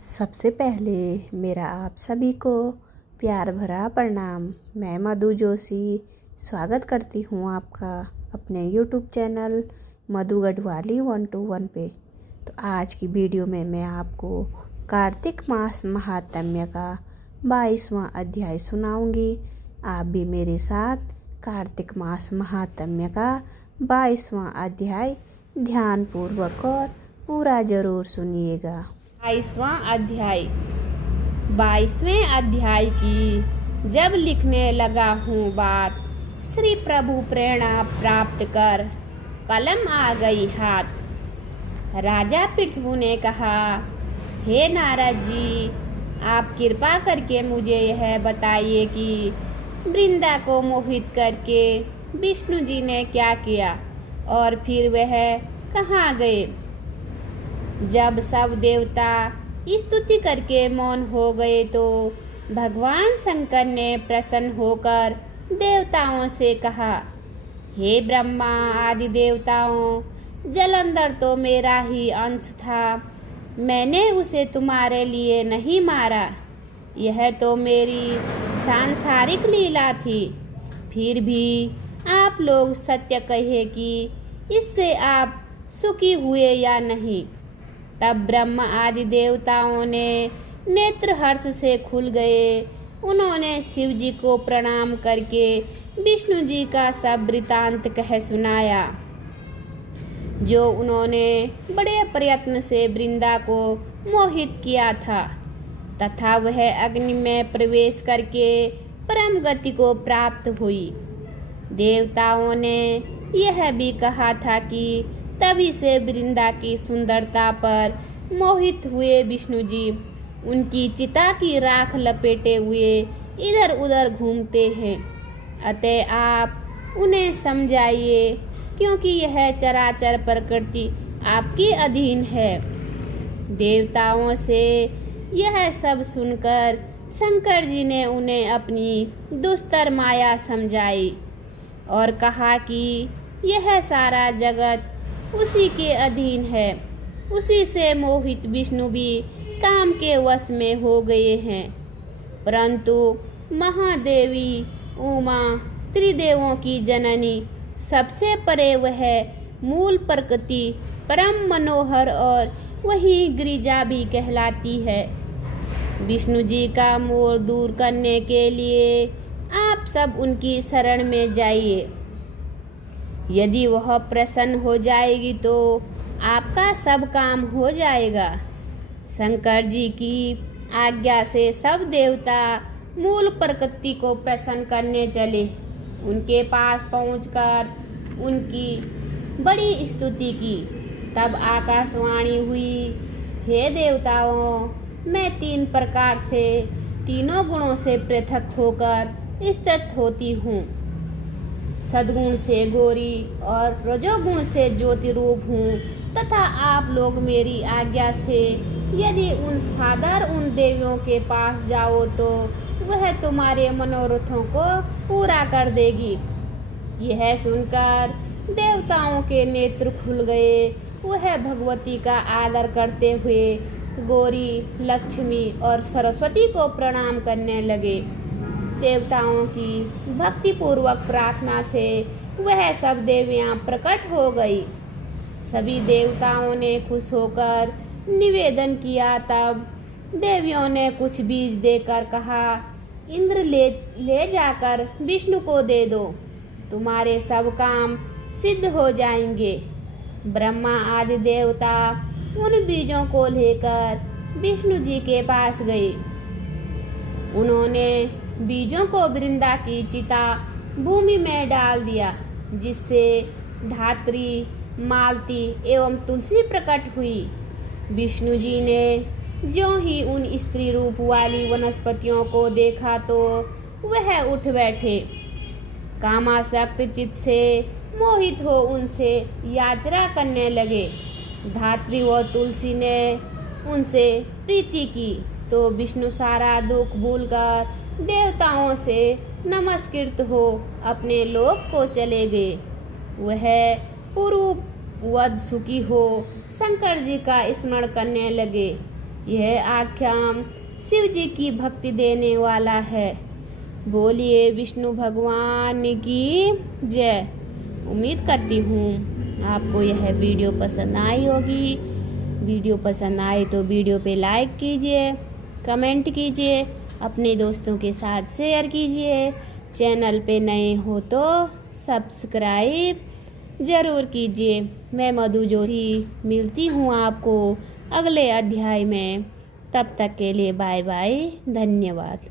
सबसे पहले मेरा आप सभी को प्यार भरा प्रणाम। मैं मधु जोशी स्वागत करती हूँ आपका अपने यूट्यूब चैनल मधु गढ़वाली 121 पे। तो आज की वीडियो में मैं आपको कार्तिक मास महात्म्य का 22वां अध्याय सुनाऊंगी। आप भी मेरे साथ कार्तिक मास महात्म्य का 22वां अध्याय ध्यानपूर्वक और पूरा जरूर सुनिएगा। 22वां अध्याय। 22वें अध्याय की जब लिखने लगा हूँ बात, श्री प्रभु प्रेरणा प्राप्त कर कलम आ गई हाथ। राजा पृथु ने कहा, हे नारद जी, आप कृपा करके मुझे यह बताइए कि वृंदा को मोहित करके विष्णु जी ने क्या किया और फिर वह कहाँ गए। जब सब देवता स्तुति करके मौन हो गए तो भगवान शंकर ने प्रसन्न होकर देवताओं से कहा, हे ब्रह्मा आदि देवताओं, जलंधर तो मेरा ही अंश था, मैंने उसे तुम्हारे लिए नहीं मारा। यह तो मेरी सांसारिक लीला थी। फिर भी आप लोग सत्य कहे कि इससे आप सुखी हुए या नहीं। तब ब्रह्मा आदि देवताओं ने नेत्र हर्ष से खुल गए। उन्होंने शिव जी को प्रणाम करके विष्णु जी का सब वृतांत कह सुनाया, जो उन्होंने बड़े प्रयत्न से वृंदा को मोहित किया था तथा वह अग्नि में प्रवेश करके परम गति को प्राप्त हुई। देवताओं ने यह भी कहा था कि तभी से वृंदा की सुंदरता पर मोहित हुए विष्णु जी उनकी चिता की राख लपेटे हुए इधर उधर घूमते हैं। अतः आप उन्हें समझाइए, क्योंकि यह चराचर प्रकृति आपके अधीन है। देवताओं से यह सब सुनकर शंकर जी ने उन्हें अपनी दुस्तर माया समझाई और कहा कि यह सारा जगत उसी के अधीन है। उसी से मोहित विष्णु भी काम के वश में हो गए हैं। परंतु महादेवी उमा त्रिदेवों की जननी सबसे परे वह मूल प्रकृति परम मनोहर और वही गिरिजा भी कहलाती है। विष्णु जी का मोह दूर करने के लिए आप सब उनकी शरण में जाइए। यदि वह प्रसन्न हो जाएगी तो आपका सब काम हो जाएगा। शंकर जी की आज्ञा से सब देवता मूल प्रकृति को प्रसन्न करने चले। उनके पास पहुंचकर उनकी बड़ी स्तुति की। तब आकाशवाणी हुई, हे देवताओं, मैं 3 प्रकार से तीनों गुणों से पृथक होकर स्थित होती हूँ। सद्गुण से गौरी और रजोगुण से ज्योति रूप हूँ तथा आप लोग मेरी आज्ञा से यदि उन देवियों के पास जाओ तो वह तुम्हारे मनोरथों को पूरा कर देगी। यह सुनकर देवताओं के नेत्र खुल गए। वह भगवती का आदर करते हुए गौरी, लक्ष्मी और सरस्वती को प्रणाम करने लगे। देवताओं की भक्तिपूर्वक प्रार्थना से वह सब देवियां प्रकट हो गई। सभी देवताओं ने खुश होकर निवेदन किया। तब देवियों ने कुछ बीज देकर कहा, इंद्र ले जाकर विष्णु को दे दो, तुम्हारे सब काम सिद्ध हो जाएंगे। ब्रह्मा आदि देवता उन बीजों को लेकर विष्णु जी के पास गए। उन्होंने बीजों को वृंदा की चिता भूमि में डाल दिया, जिससे धात्री, मालती एवं तुलसी प्रकट हुई। विष्णु जी ने ज्यों ही उन स्त्री रूप वाली वनस्पतियों को देखा तो वह उठ बैठे। कामासक्त चित्त से मोहित हो उनसे याचना करने लगे। धात्री व तुलसी ने उनसे प्रीति की तो विष्णु सारा दुख भूलकर देवताओं से नमस्कृत हो अपने लोक को चले गए। वह पूर्ववद सुखी हो शंकर जी का स्मरण करने लगे। यह आख्यान शिव जी की भक्ति देने वाला है। बोलिए विष्णु भगवान की जय। उम्मीद करती हूँ आपको यह वीडियो पसंद आई होगी। वीडियो पसंद आए तो वीडियो पे लाइक कीजिए, कमेंट कीजिए, अपने दोस्तों के साथ शेयर कीजिए। चैनल पे नए हो तो सब्सक्राइब ज़रूर कीजिए। मैं मधु जोशी मिलती हूँ आपको अगले अध्याय में। तब तक के लिए बाय बाय, धन्यवाद।